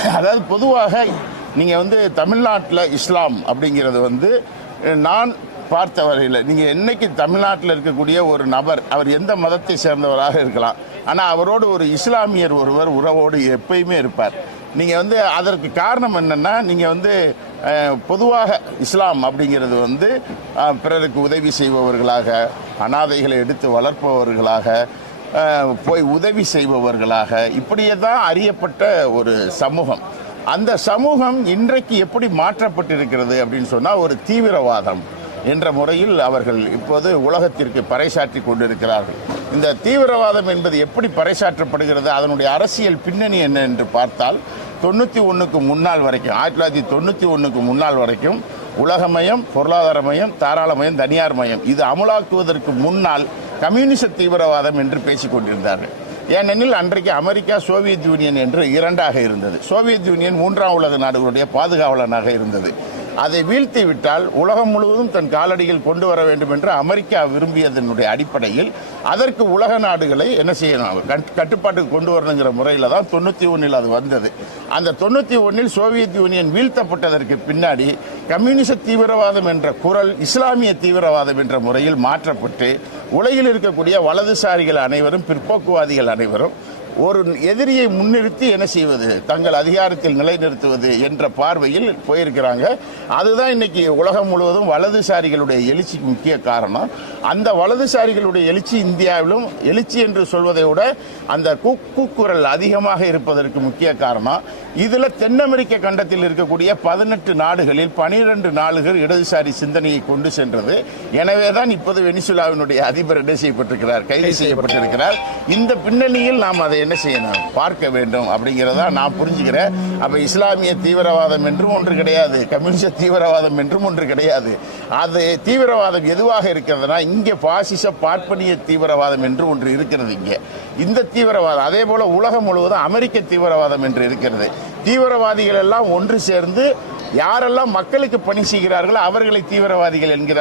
அதாவது பொதுவாக நீங்கள் வந்து தமிழ்நாட்டில் இஸ்லாம் அப்படிங்கிறது வந்து நான் பார்த்த வரையில் நீங்கள் என்னைக்கு தமிழ்நாட்டில் இருக்கக்கூடிய ஒரு நபர் அவர் எந்த மதத்தை சேர்ந்தவராக இருக்கலாம் ஆனால் அவரோடு ஒரு இஸ்லாமியர் ஒருவர் உறவோடு எப்பயுமே இருப்பார். நீங்கள் வந்து அதற்கு காரணம் என்னென்னா நீங்கள் வந்து பொதுவாக இஸ்லாம் அப்படிங்கிறது வந்து பிறருக்கு உதவி செய்பவர்களாக அனாதைகளை எடுத்து வளர்ப்பவர்களாக போய் உதவி செய்பவர்களாக இப்படியே தான் அறியப்பட்ட ஒரு சமூகம். அந்த சமூகம் இன்றைக்கு எப்படி மாற்றப்பட்டிருக்கிறது அப்படின்னு சொன்னால் ஒரு தீவிரவாதம் என்ற முறையில் அவர்கள் இப்போது உலகத்திற்கு பறைசாற்றி கொண்டிருக்கிறார்கள். இந்த தீவிரவாதம் என்பது எப்படி பறைசாற்றப்படுகிறது? அதனுடைய அரசியல் பின்னணி என்ன என்று பார்த்தால் தொண்ணூற்றி ஒன்றுக்கு முன்னால் வரைக்கும் ஆயிரத்தி தொள்ளாயிரத்தி தொண்ணூற்றி ஒன்றுக்கு முன்னால் வரைக்கும் உலகமயம் பொருளாதார மையம் தாராள தாராளமயம் தனியார் மயம் இது அமலாக்குவதற்கு முன்னால் கம்யூனிச தீவிரவாதம் என்று பேசிக் கொண்டிருந்தார்கள். ஏனெனில் அன்றைக்கு அமெரிக்கா சோவியத் யூனியன் என்று இரண்டாக இருந்தது. சோவியத் யூனியன் மூன்றாம் உலக நாடுகளுடைய பாதுகாவலனாக இருந்தது. அதை வீழ்த்தி விட்டால் உலகம் முழுவதும் தன் காலடியில் கொண்டு வர வேண்டும் என்று அமெரிக்கா விரும்பியதனுடைய அடிப்படையில் அதற்கு உலக நாடுகளை என்ன செய்யணும்? கட்டுப்பாட்டுக்கு கொண்டு வரணுங்கிற முறையில் தான் தொண்ணூற்றி ஒன்றில் அது வந்தது. அந்த தொண்ணூற்றி ஒன்றில் சோவியத் யூனியன் வீழ்த்தப்பட்டதற்கு பின்னாடி கம்யூனிச தீவிரவாதம் என்ற குரல் இஸ்லாமிய தீவிரவாதம் என்ற முறையில் மாற்றப்பட்டு உலகில் இருக்கக்கூடிய வலதுசாரிகள் அனைவரும் பிற்போக்குவாதிகள் அனைவரும் ஒரு எதிரியை முன்னிறுத்தி என்ன செய்வது? தங்கள் அதிகாரத்தில் நிலைநிறுத்துவது என்ற பார்வையில் போயிருக்கிறாங்க. அதுதான் இன்னைக்கு உலகம் முழுவதும் வலதுசாரிகளுடைய எழுச்சிக்கு முக்கிய காரணம். அந்த வலதுசாரிகளுடைய எழுச்சி இந்தியாவிலும் எழுச்சி என்று சொல்வதை விட அந்த கூக்குரல் அதிகமாக இருப்பதற்கு முக்கிய காரணம். இதுல தென் அமெரிக்க கண்டத்தில் இருக்கக்கூடிய பதினெட்டு நாடுகளில் பனிரெண்டு நாடுகள் இடதுசாரி சிந்தனையை கொண்டு சென்றது. எனவேதான் இப்போது வெனிசுலாவினுடைய அதிபர் என்ன செய்யப்பட்டிருக்கிறார்? கைது செய்யப்பட்டிருக்கிறார். இந்த பின்னணியில் நாம் அதை என்ன செய்யணும் பார்க்க வேண்டும் அப்படிங்கிறதா நான் புரிஞ்சுக்கிறேன். அப்போ இஸ்லாமிய தீவிரவாதம் என்றும் ஒன்று கிடையாது கம்யூனிஸ்ட் தீவிரவாதம் என்றும் ஒன்று கிடையாது. அது தீவிரவாதம் எதுவாக இருக்கிறதுனா இங்கே பாசிச பார்ப்பனிய தீவிரவாதம் என்று ஒன்று இருக்கிறது இங்கே. இந்த தீவிரவாதம் அதே போல் உலகம் முழுவதும் அமெரிக்க தீவிரவாதம் என்று இருக்கிறது. தீவிரவாதிகள் எல்லாம் ஒன்று சேர்ந்து யாரெல்லாம் மக்களுக்கு பணி செய்கிறார்களோ அவர்களை தீவிரவாதிகள் என்கிறார்